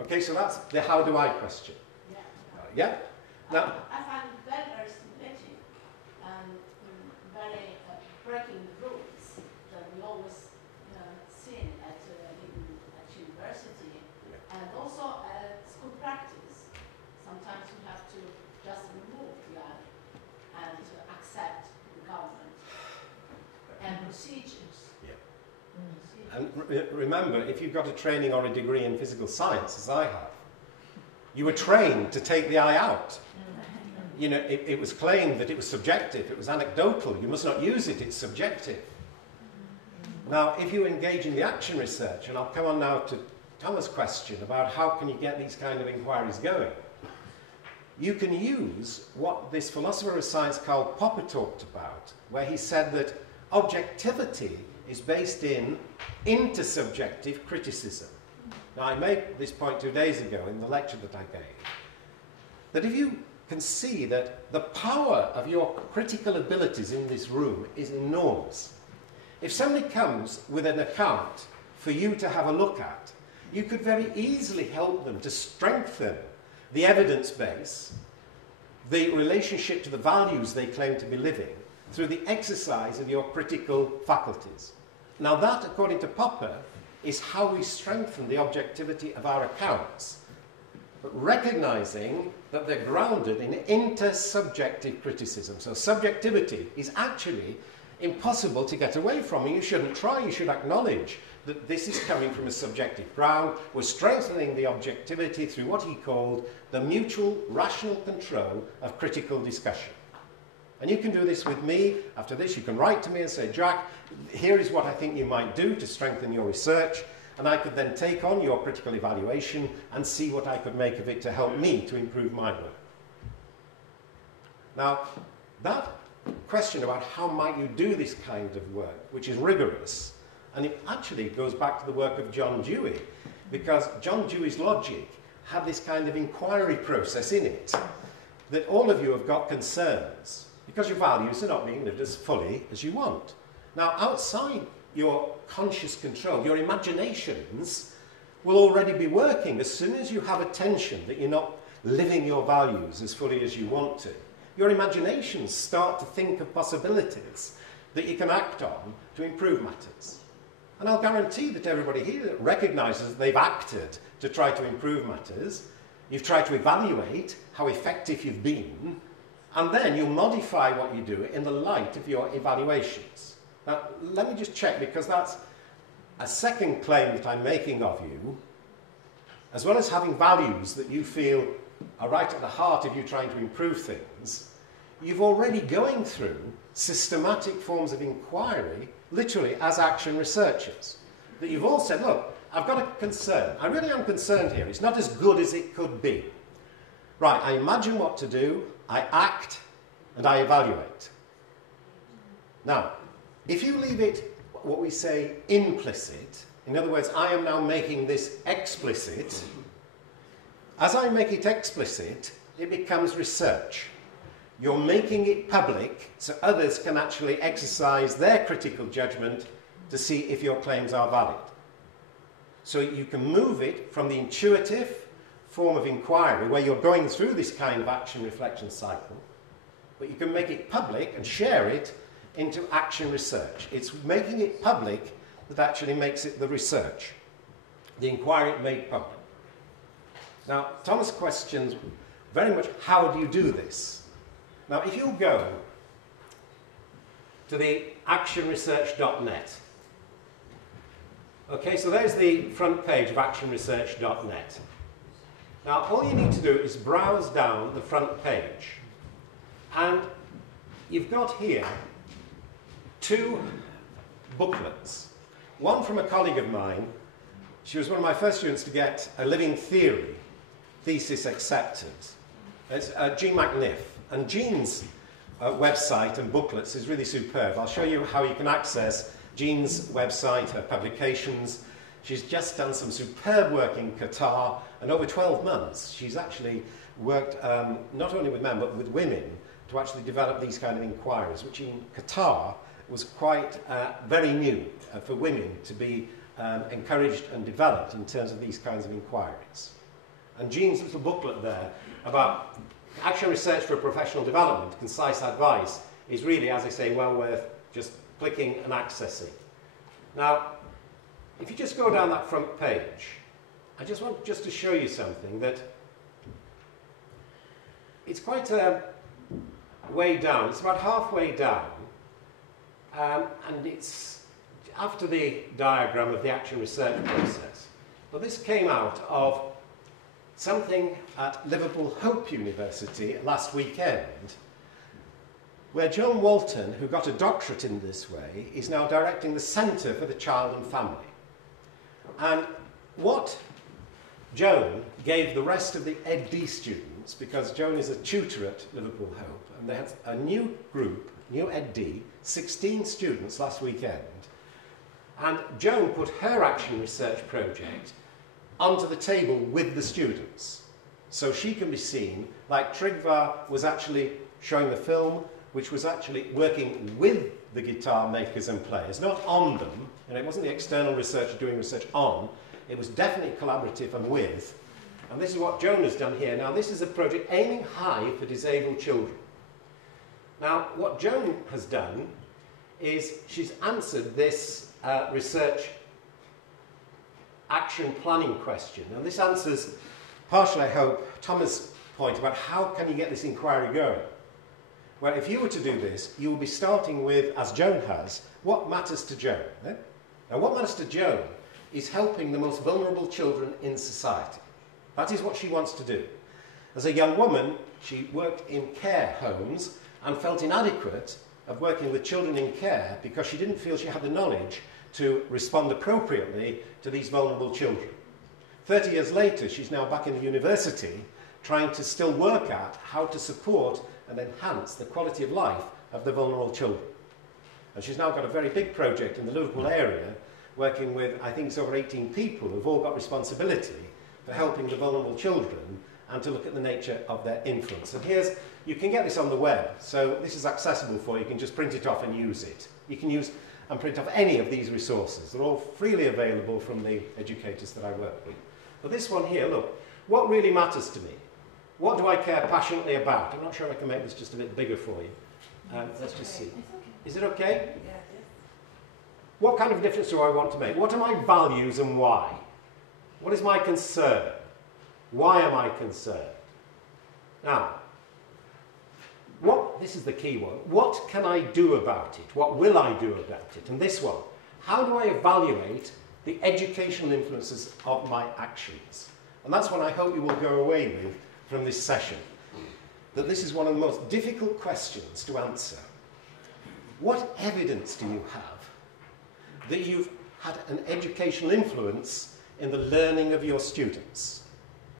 Okay, so that's the how do I question. Yeah? Now, I find it very, very stimulating and very breaking the rules that we always seen at university, and also school practice. Sometimes you have to just remove the I and accept the government and procedures. Yeah. And remember, if you've got a training or a degree in physical science, as I have, you were trained to take the I out. You know, it was claimed that it was subjective, it was anecdotal, you must not use it, it's subjective. Now, if you engage in the action research, and I'll come on now to Thomas' question about how can you get these kind of inquiries going, you can use what this philosopher of science Karl Popper talked about, where he said that objectivity is based in intersubjective criticism. Now, I made this point 2 days ago in the lecture that I gave, that if you can see that the power of your critical abilities in this room is enormous. If somebody comes with an account for you to have a look at, you could very easily help them to strengthen the evidence base, the relationship to the values they claim to be living, through the exercise of your critical faculties. Now that, according to Popper, is how we strengthen the objectivity of our accounts, but recognizing that they're grounded in intersubjective criticism. So subjectivity is actually impossible to get away from, and you shouldn't try, you should acknowledge that this is coming from a subjective ground. We're strengthening the objectivity through what he called the mutual rational control of critical discussion. And you can do this with me. After this, you can write to me and say, Jack, here is what I think you might do to strengthen your research. And I could then take on your critical evaluation and see what I could make of it to help me to improve my work. Now, that question about how might you do this kind of work, which is rigorous, and it actually goes back to the work of John Dewey, because John Dewey's logic had this kind of inquiry process in it, that all of you have got concerns, because your values are not being lived as fully as you want. Now, outside your conscious control, your imaginations will already be working as soon as you have attention that you're not living your values as fully as you want to. Your imaginations start to think of possibilities that you can act on to improve matters. And I'll guarantee that everybody here recognises that they've acted to try to improve matters. You've tried to evaluate how effective you've been, and then you'll modify what you do in the light of your evaluations. Now, let me just check, because that's a second claim that I'm making of you. As well as having values that you feel are right at the heart of you trying to improve things, you've already going through systematic forms of inquiry, literally as action researchers. That you've all said, look, I've got a concern. I really am concerned here. It's not as good as it could be. Right, I imagine what to do, I act, and I evaluate. Now, if you leave it, what we say, implicit, in other words, I am now making this explicit, as I make it explicit, it becomes research. You're making it public so others can actually exercise their critical judgment to see if your claims are valid. So you can move it from the intuitive form of inquiry, where you're going through this kind of action reflection cycle, but you can make it public and share it into action research. It's making it public that actually makes it the research, the inquiry made public. Now, Thomas questions very much, how do you do this? Now, if you go to the actionresearch.net, okay, so there's the front page of actionresearch.net. Now, all you need to do is browse down the front page, and you've got here 2 booklets. One from a colleague of mine. She was one of my first students to get a living theory thesis accepted. It's Jean McNiff. And Jean's website and booklets is really superb. I'll show you how you can access Jean's website, her publications. She's just done some superb work in Qatar, and over 12 months she's actually worked not only with men but with women to actually develop these kind of inquiries, which in Qatar was quite very new for women to be encouraged and developed in terms of these kinds of inquiries. And Jean's little booklet there about action research for professional development, concise advice, is really, as I say, well worth just clicking and accessing. Now, if you just go down that front page, I just want to show you something that it's quite a way down. It's about halfway down, and it's after the diagram of the action research process. Well, this came out of something at Liverpool Hope University last weekend, where Joan Walton, who got a doctorate in this way, is now directing the Centre for the Child and Family. And what Joan gave the rest of the Ed.D. students, because Joan is a tutor at Liverpool Hope, and they had a new group, new Ed.D., 16 students last weekend, and Joan put her action research project onto the table with the students. So she can be seen, like Trygvar was actually showing the film, which was actually working with the guitar makers and players, not on them, and it wasn't the external researcher doing research on, it was definitely collaborative and with. And this is what Joan has done here. Now, this is a project aiming high for disabled children. Now, what Joan has done is she's answered this research action planning question. And this answers, partially I hope, Thomas' point about how can you get this inquiry going. Well, if you were to do this, you will be starting with, as Joan has, what matters to Joan. Eh? Now, what matters to Joan is helping the most vulnerable children in society. That is what she wants to do. As a young woman, she worked in care homes and felt inadequate of working with children in care because she didn't feel she had the knowledge to respond appropriately to these vulnerable children. 30 years later, she's now back in the university trying to still work at how to support and enhance the quality of life of the vulnerable children. And she's now got a very big project in the Liverpool area working with, I think it's over 18 people who've all got responsibility for helping the vulnerable children and to look at the nature of their influence. And here's, you can get this on the web, so this is accessible for you. You can just print it off and use it. You can use and print off any of these resources. They're all freely available from the educators that I work with. But this one here, look, what really matters to me? What do I care passionately about? I'm not sure if I can make this just a bit bigger for you. Let's just see. Is it okay? Yeah. What kind of difference do I want to make? What are my values and why? What is my concern? Why am I concerned? Now, this is the key one. What can I do about it? What will I do about it? And this one, how do I evaluate the educational influences of my actions? And that's what I hope you will go away with from this session. That this is one of the most difficult questions to answer. What evidence do you have that you've had an educational influence in the learning of your students?